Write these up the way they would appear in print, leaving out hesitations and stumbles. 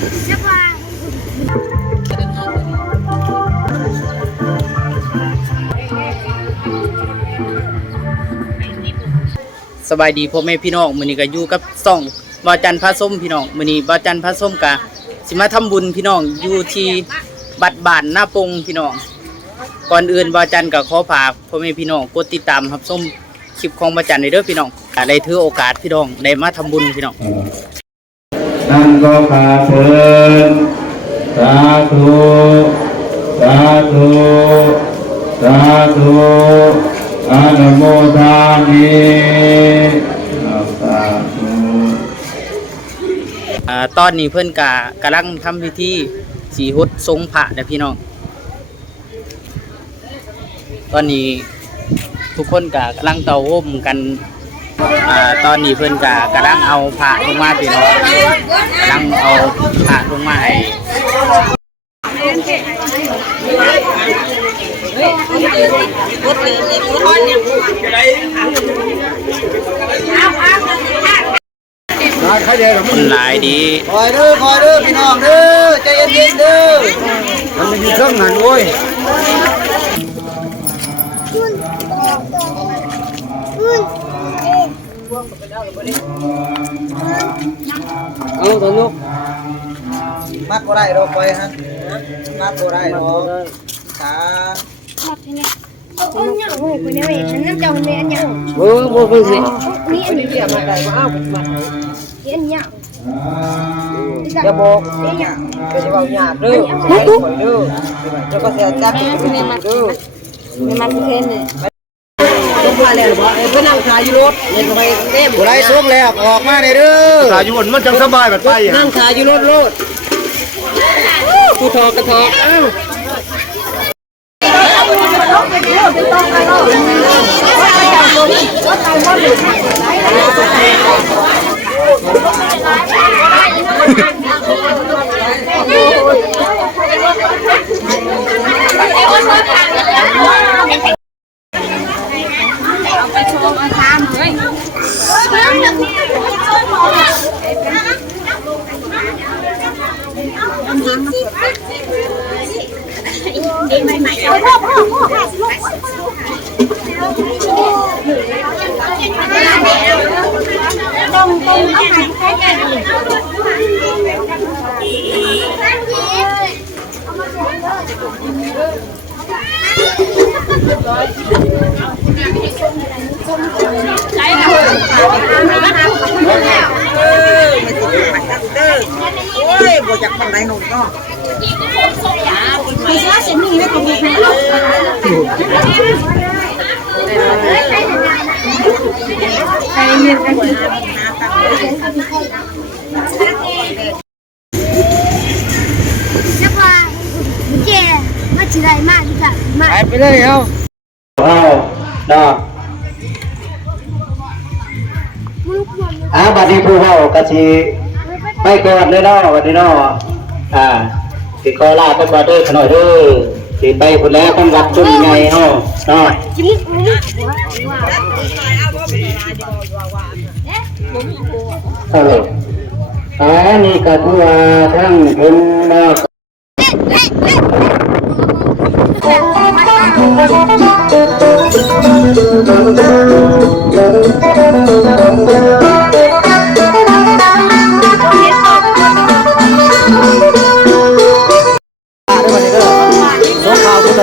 สบายดีพ่อแม่พี่น้องมื้อนี้ก็อยู่กับซ่องบ่าวจันพาส้มพี่น้องมื้อนี้บ่าวจันพาส้มก็สิมาทำบุญพี่น้องอยู่ที่บัดบ้านหน้าปงพี่น้องก่อนอื่นบ่าวจันก็ขอฝากพ่อแม่พี่น้องกดติดตามรับชมคลิปของบ่าวจันเด้อพี่น้องก็ได้ถือโอกาสพี่น้องได้มาทำบุญพี่น้องนั่งก็ขาเถิดสาธุสาธุสาธุอนุโมทามิสาธุตอนนี้เพิ่นกำลังทำพิธีสีหุดทรงพระนะพี่น้องตอนนี้ทุกคนกำลังเตาห่มกันตอนนี้เพิ่นกำลังเอาพระลงมาพี่น้องกำลังเอาพระลงมาให้คนหลายดีคอยเด้อพี่น้องเด้อใจเย็นๆเด้อมันไม่มีเครื่องหันโว้ยเอาตัวลูกมัดบ่ได้ดอกไปฮะมัดบ่ได้ดอกขามัดที่นี่เอาหยังโหคนนี้ฉันน้ำเจ้าคนนี้อันหยังบ่เพิ่งสินี่อันนี้เรียกมาได้บ่เอามัดอันหยังอย่าบอกนี่หยังก็สิเว้าหยาบเด้อคนเด้อแล้วก็สิจับนี่มัดเด้อนี่มัดเพิ่นนี่ต้องมาแล้วบ่เพิ่นนั่งขายอยู่รถเห็นไปเต็มบ่ได้ซุกแล้วออกมาได้เด้อขายอยู่บนมันจังสบายแบบไปนั่งขายอยู่รถโลดผู้ทอกระทอกเอ้าบ่อยากทำไรหนุ่มก็ไม่ใช่เสียมีไม่ตรงนี้ใครเรียนกันนักว่าเจ๊มาจีไรมากดีกว่ามาไปเลยเอาดอกบัดนี้ผู้เฒ่ากะสิไปก่อนเลยเนาะวันนี้เนาะสิขอลาไปก่อนเด้อขน่อยเด้อสิไปพุ่นแล้วต้องวัดจุ่มไงเนาะนี่ก็ถือว่าทั้งเป็นเนาะต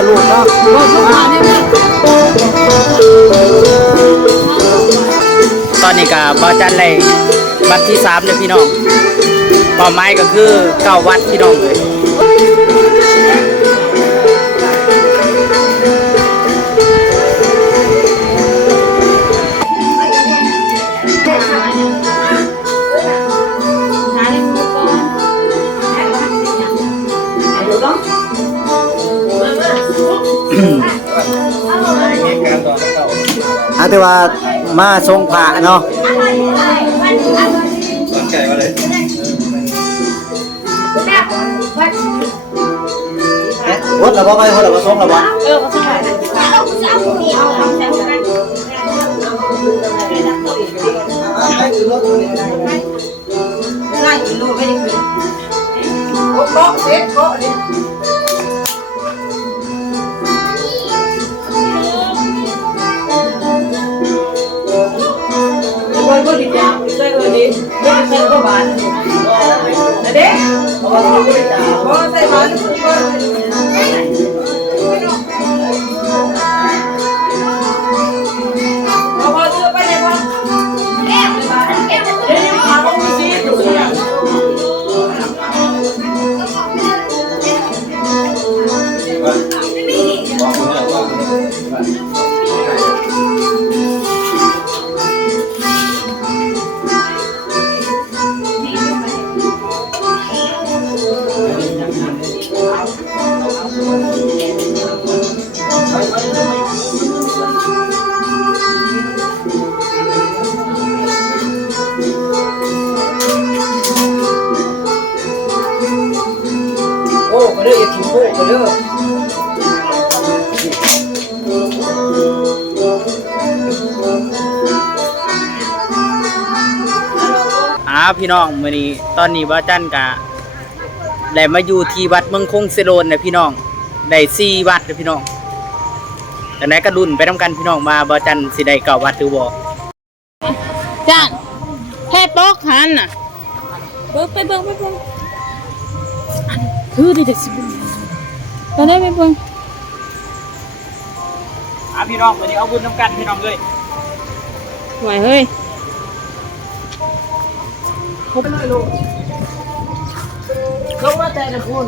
อนนี้ก็บ่าวจันเลยวัดที่3เลยพี่น้องเป้าหมายก็คือ9วัดพี่น้องเลยแต่ว่ามาทรงพระเนาะตั้งใจมาเลยวัดละบ่ไปวัดละบ่ทรงละบ่เ ซ็ตเขาเนี่ยวันก็ดีจ้าดีใจเลยดิไม่ใช่ก็บ้านนะเด็กเพราะว่าเขาไม่จ้าเพราะใส่บ้านทุกคนพอเชื่อไปเลยพ่อเดี๋ยวพาเขาไปชี้ดูเนี่ยโอ้ก็เด้ออย่าทิ้งโอ้ก็เด้อ พี่น้องมื้อนี้ตอนนี้บ่จันกะได้มาอยู่ที่วัดเมืองคงเซโลนนะพี่น้องได้4วัดนะพี่น้องแต่ไหนก็ดุนไปนำกันพี่น้องมาบ่จันสิได้เก่าวัดหรือบ่จันแค่ตกหันน่ะเบิ่งไปเบิ่งคือได้สิตอนได้ไปเบิ่งพี่น้องมื้อนี้เอาบุญนำกันพี่น้องเลยไหวเฮ้ยลงมาแต่ละคน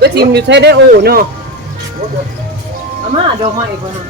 ก็ทีมอยู่ใช้ได้โอ้เนาะอาม่าดอกไม้คนนั้น